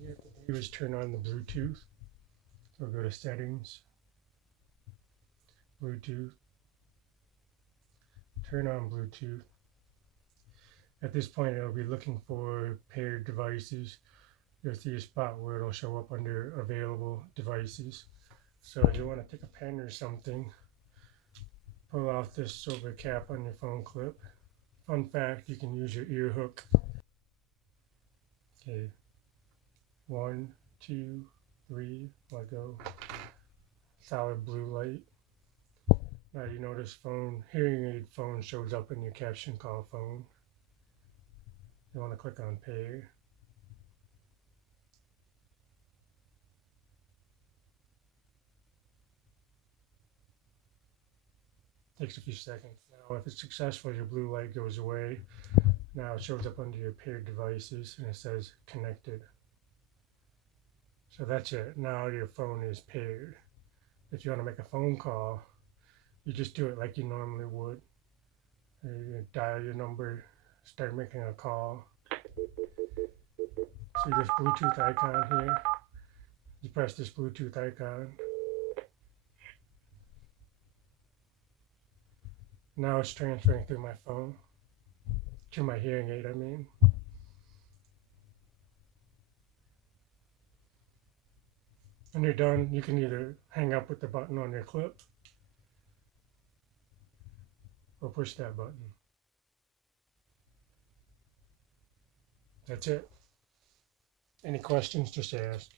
you have to do is turn on the Bluetooth. So go to Settings, Bluetooth, turn on Bluetooth. At this point, it'll be looking for paired devices. You'll see a spot where it'll show up under available devices. So you want to take a pen or something, pull off this silver cap on your phone clip. Fun fact, you can use your ear hook. Okay, 1, 2, 3, let go. Solid blue light. Now you notice hearing aid phone shows up in your CaptionCall phone. You want to click on pair. Takes a few seconds. Now if it's successful, your blue light goes away. Now it shows up under your paired devices and it says connected. So that's it. Now your phone is paired. If you want to make a phone call, you just do it like you normally would. You dial your number, start making a call. See this Bluetooth icon here? You press this Bluetooth icon. Now it's transferring through my phone, to my hearing aid, I mean. When you're done, you can either hang up with the button on your clip or push that button. That's it. Any questions, just ask.